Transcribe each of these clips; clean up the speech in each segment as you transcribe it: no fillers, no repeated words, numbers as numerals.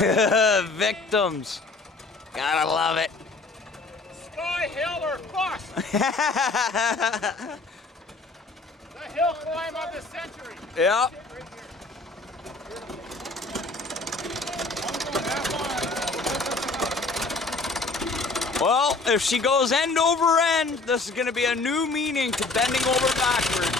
Victims. Gotta love it. Skyhill or bust. The hill climb of the century. Yep. Well, if she goes end over end, this is gonna be a new meaning to bending over backwards.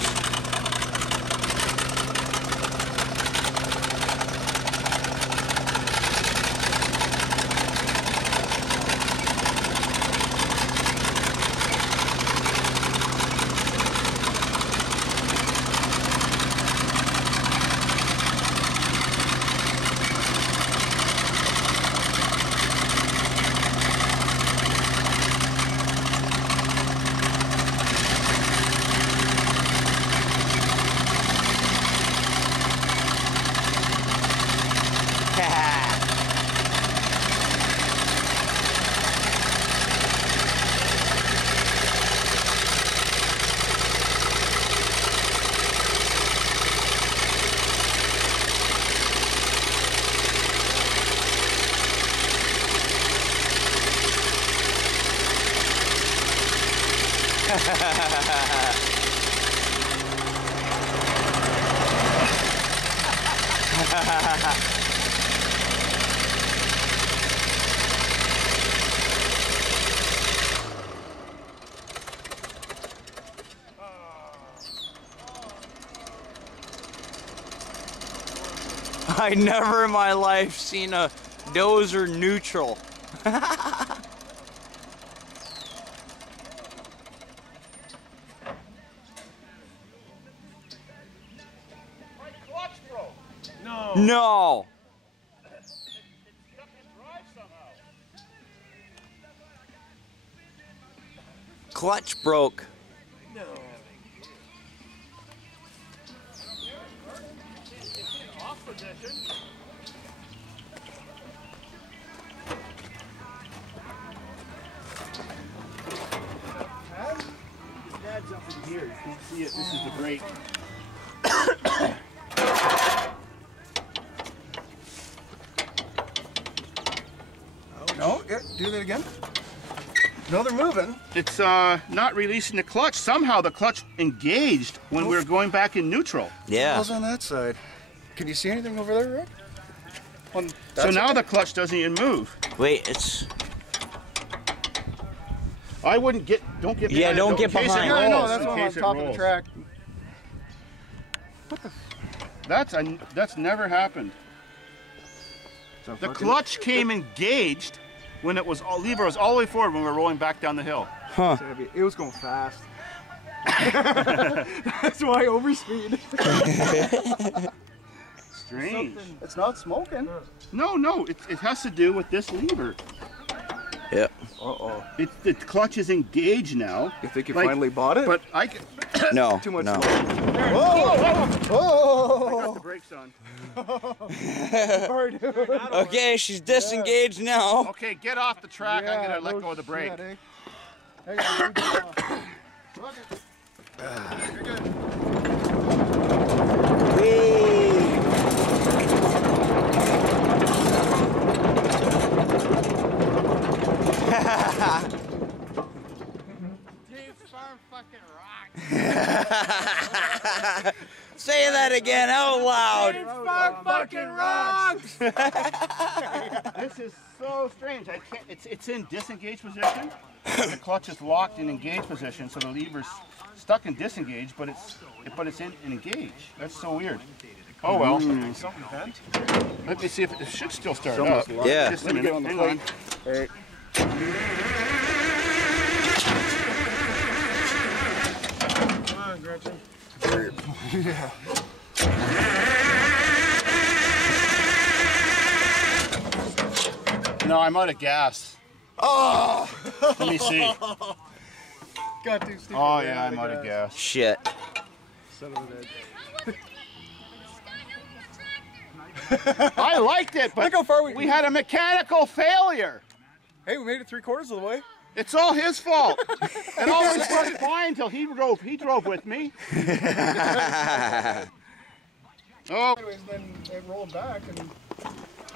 I never in my life seen a dozer neutral. My clutch broke. No. No. It's stuck in drive somehow. Clutch broke. No. It's in off position. Dad's up in here. You can't see it. This is the brake. No, yeah, do that again. No, they're moving. It's not releasing the clutch. Somehow the clutch engaged when we were going back in neutral. Yeah. What's on that side? Can you see anything over there, Rick? So now the clutch doesn't even move. Wait, it's. I wouldn't get. Don't get. Yeah, behind don't it, get in case it behind. Yeah, I know. rolls, That's in why I'm on case it top of the rolls. track. That's never happened. The clutch came engaged when it was lever was all the way forward when we were rolling back down the hill. Huh. It was going fast. That's why I overspeed. Strange. It's not smoking. No, it has to do with this lever. Yep. Uh-oh. The clutch is engaged now. You think you Like, finally bought it? But I can. No. Too much No. Whoa! I Whoa! got the brakes on. Okay, she's disengaged now. Okay, get off the track. I'm gonna let go of the brake. Shit, eh? You're good. Say that again out loud. Fucking rocks! This is so strange. I can't. It's in disengaged position. The clutch is locked in engaged position, so the lever's stuck in disengaged, but it's in engaged. That's so weird. Oh well. Something bent? Let me see if it should still start Almost up. locked. Yeah. Just a Let me minute. get on the Hang plate. on. Hey. Come on, Gretchen. Yeah. No, I'm out of gas. Oh! Let me see. Got too stupid. Oh yeah, I'm out of gas. Shit. Son of a bitch. I liked it, but Look how far we had a mechanical failure. Hey, we made it 3/4 of the way. It's all his fault. It always worked fine until he drove with me. Oh, Anyways, then it rolled back and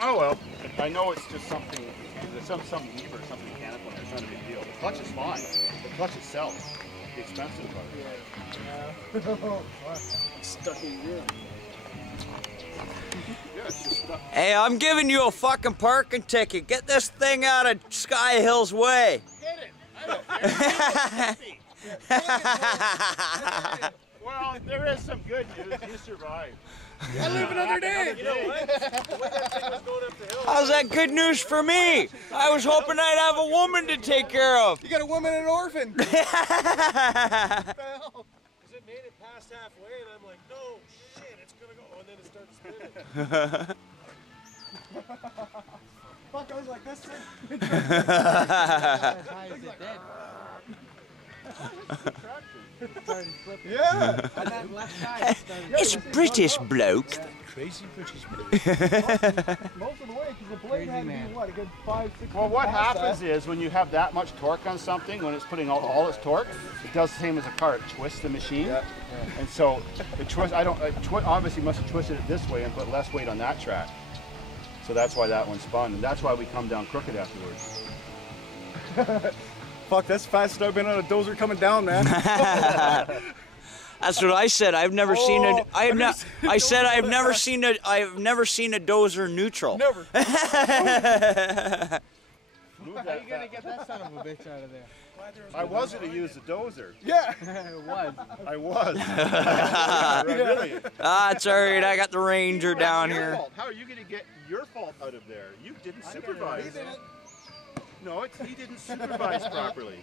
oh well. I know it's just something, there's some lever, something mechanical in there. It's not a big deal. The clutch is fine. The clutch itself, the expensive part. Stuck in gear. Yeah, it's just stuck. Hey, I'm giving you a fucking parking ticket. Get this thing out of Skyhill's way. Get it. Well, there is some good news. You survived. I live another day. You know what? How's that good news for me? I was hoping I'd have a woman to take care of. You got a woman and an orphan. Because it made it past halfway, and I'm like, no, shit, it's gonna go. And then it starts spinning. Fuck, I was like this. Yeah. It's British bloke. Crazy British bloke. Most of the way, because the blade had to be, what, a good 5, 6 Well, what happens is when you have that much torque on something, when it's putting all its torque, it does the same as a car. It twists the machine. Yeah. And so the twist, obviously must have twisted it this way and put less weight on that track. So that's why that one spun, and that's why we come down crooked afterwards. Fuck, that's the fastest I've been on a dozer coming down, man. That's what I said. I've never seen a. I have not. I said I've never seen a. I've never seen a dozer neutral. Never. How are you gonna get that son of a bitch out of there? I was going to use the dozer. Yeah. It was. I was. I really. Ah, it's all right. I got the Ranger down Your here. fault. How are you going to get your fault out of there? You didn't supervise. He didn't. No, he didn't supervise properly.